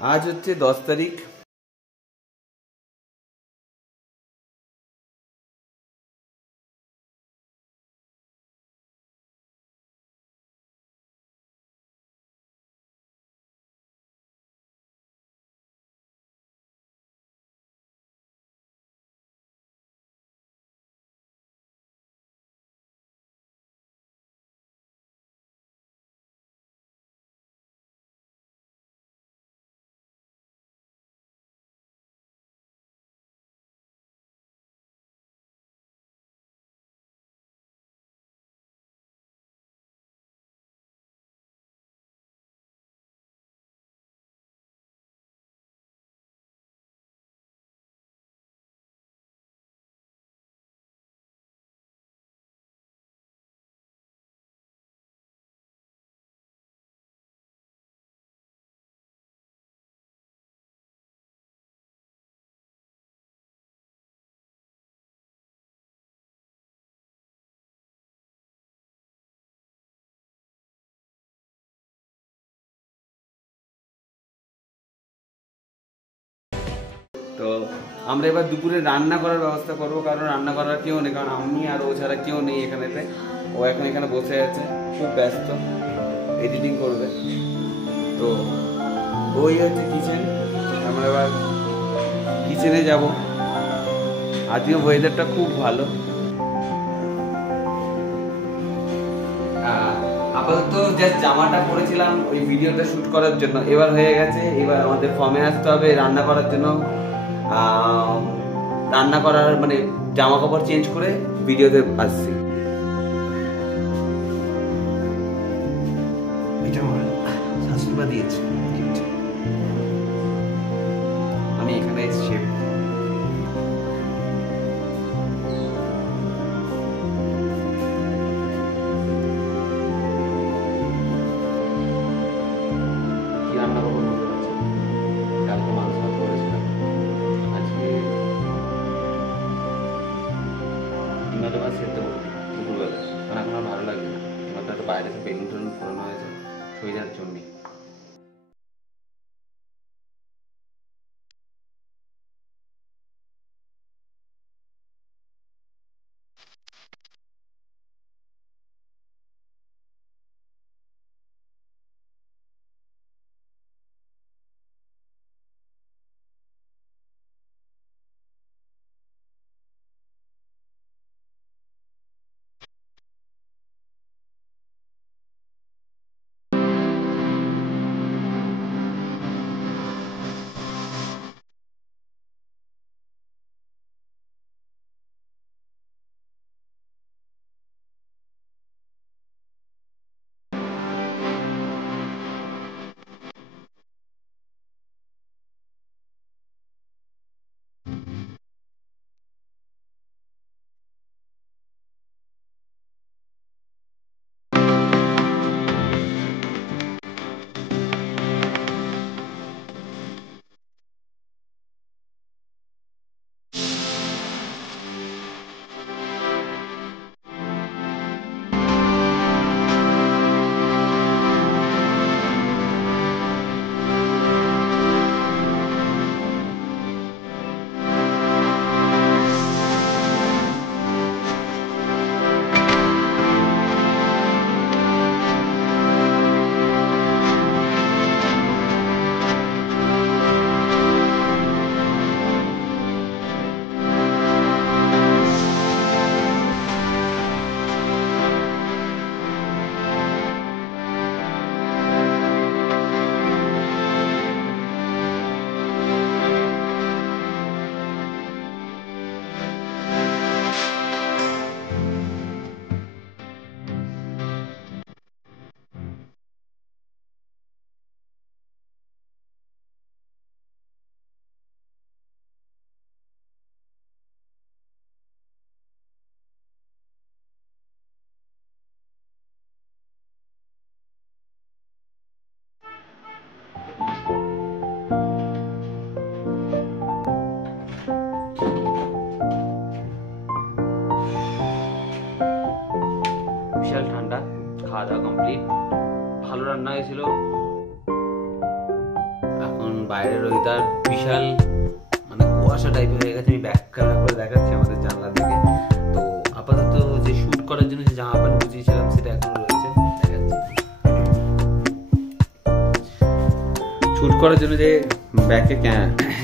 আজ হচ্ছে 10 তারিখ। তো আমরা এবার দুপুরে রান্না করার ব্যবস্থা করব, কারণ রান্না করার কেউ নেই, কারণ আমি আর ও ছাড়া কেউ নেই এখানেতে। ও এখন এখানে বসে আছে, খুব ব্যস্ত, এডিটিং করবে। তো ওই হচ্ছে কিচেন, আমরা এবার কিচেনে যাব। আজকে ওয়েদারটা খুব ভালো। আপাতত জাস্ট জামাটা পরেছিলাম ওই ভিডিওটা শুট করার জন্য, এবার হয়ে গেছে। এবার আমাদের ফর্মে আসতে হবে রান্না করার জন্য। রান্না করার মানে জামা কাপড় চেঞ্জ করে ভিডিওতে আসছি। এটা আমার শাশুড়িমা দিয়েছে, আমি এখানে এসেছি। কি রান্না করবো বুঝতে পারছি, কালকে মাংস ভাত করেছিলাম, আজকে ডিমাটো মাছ সেদ্ধ করতে দুপুরবেলা, কারণ এখন আর ভালো লাগছে না। ডিমাটো একটা বাইরে থেকে বেলুন টেলুন ফোড়ানো হয়েছে শরীরের জন্য। বিশাল ঠান্ডা। খাওয়া দাওয়া কমপ্লিট, ভালো রান্না হয়েছিল। এখন এখন বাইরের ওয়েদার বিশাল মানে কুয়াশা টাইপের হয়ে গেছে। আমি ব্যাক ক্যামেরা করে দেখাচ্ছি আমাদের জানলা থেকে। তো আপাতত যে শ্যুট করার জন্য যে জামা প্যান্ট বুঝিয়েছিলাম সেটা এখন রয়েছে, দেখাচ্ছি। শ্যুট করার জন্য যে ব্যাকে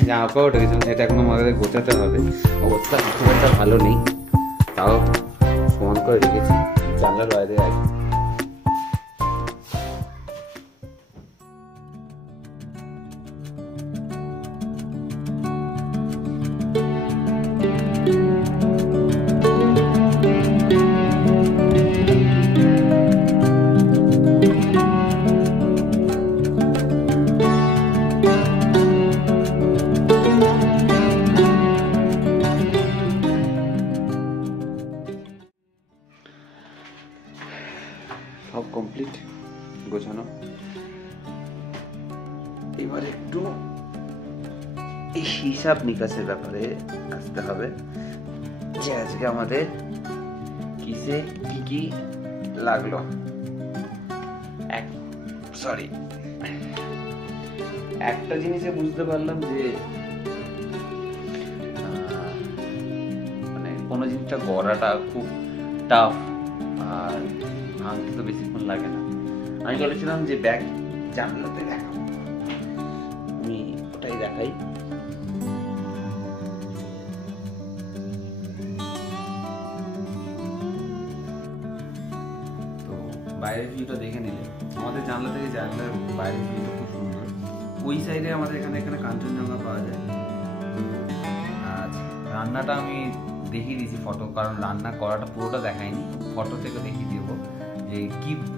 জামা কাপড় রেখেছিলাম সেটা এখনো আমাদের গোছাতে হবে। অবস্থা খুব একটা ভালো নেই, তাও সমান করে রেখেছি জানলার বাইরে আছে। সব কমপ্লিট গোছানো। এবার একটু এই হিসাব নিকাশের ব্যাপারে আসতে হবে যে আজকে আমাদের কিসে কি কি লাগলো। একটা জিনিসে বুঝতে পারলাম যে মানে কোনো জিনিসটা গড়াটা খুব টাফ আর ভাঙতে তো বেশিক্ষণ লাগে না। আমি বলেছিলাম যে ব্যাগ জানলাতে দেখাবো, আমি ওটাই দেখাই। তো বাইরের ভিউটা দেখে নিলে আমাদের জানলা থেকে জানলার বাইরের ভিউটা খুব সুন্দর। ওই সাইডে আমাদের এখানে কাঞ্চনজঙ্ঘা পাওয়া যায়। আর রান্নাটা আমি দেখিয়ে দিয়েছি ফটো, কারণ রান্না করাটা পুরোটা দেখাইনি, ফটো থেকে দেখিয়ে দেবো যে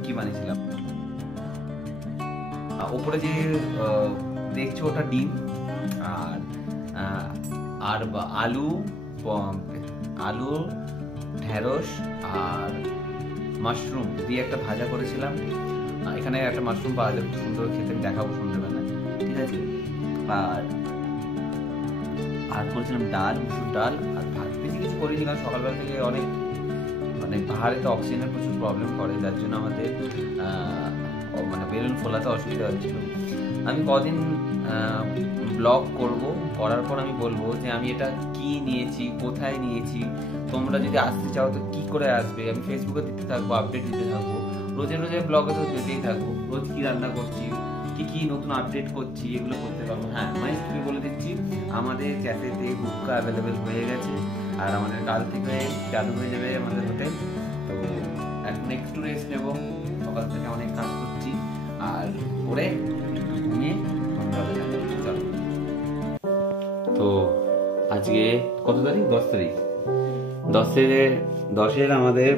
কি বানিয়েছিলাম। ওপরে যে দেখছো ওটা ডিম আর আলু ঢেঁড়স আর মাশরুম দিয়ে একটা ভাজা করেছিলাম। এখানে একটা মাশরুম পাওয়া যায়, খুব সুন্দর খেতে, দেখাবো সন্ধ্যেবেলা, ঠিক আছে। আর করেছিলাম ডাল, মুসুর ডাল আর ভাত। বেশি কিছু করিনি কারণ সকালবেলা থেকে অনেক মানে পাহাড়ে তো অক্সিজেনের প্রচুর প্রবলেম করে, যার জন্য আমাদের মানে বেলুন ফোলাতে অসুবিধা হচ্ছিল। আমি কদিন ব্লগ করার পর আমি বলবো যে আমি এটা কি নিয়েছি, কোথায় নিয়েছি। তোমরা যদি আসতে চাও তো কি করে আসবে, আমি ফেসবুকে দিতে থাকবো, আপডেট দিতে থাকবো। রোজের ব্লগে তো যেতেই থাকবো, রোজ কি রান্না করছি, কি নতুন আপডেট করছি, এগুলো করতে পারবো। হ্যাঁ মাইস তুমি বলে দিচ্ছি, আমাদের ক্যাফেতে হুক্কা অ্যাভেলেবেল হয়ে গেছে আর আমাদের কাল থেকে চালু হয়ে যাবে আমাদের হোটেল। তো এখন একটু রেস্ট নেবো, সকাল থেকে অনেক কাজ করছি আর করে ঘুমিয়ে চলো। তো আজকে কত তারিখ? 10 তারিখ। 10-এর আমাদের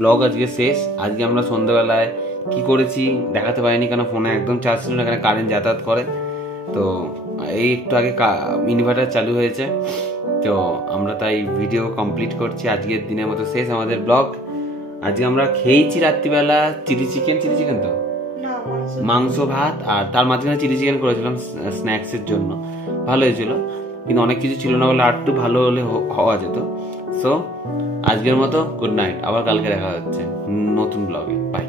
ব্লগ আজকে শেষ। আজকে আমরা সন্ধ্যাবেলায় কি করেছি দেখাতে পারিনি, কেন ফোনে একদম চার্জ ছিল না, এখানে কারেন্ট যাতায়াত করে। তো এই একটু আগে ইনভার্টার চালু হয়েছে, তো আমরা তাই ভিডিও কমপ্লিট করছি। আজকের দিনের মতো শেষ আমাদের ব্লগ। আজকে আমরা খেয়েছি রাত্রিবেলা চিলি চিকেন তো মাংস ভাত, আর তার মাঝখানে চিলি চিকেন করেছিলাম স্ন্যাক্সের জন্য, ভালো হয়েছিল। কিন্তু অনেক কিছু ছিল না বলে আর একটু ভালো হলে হওয়া যেত। সো আজকের মতো গুড নাইট, আবার কালকে দেখা হচ্ছে নতুন ব্লগে। বাই।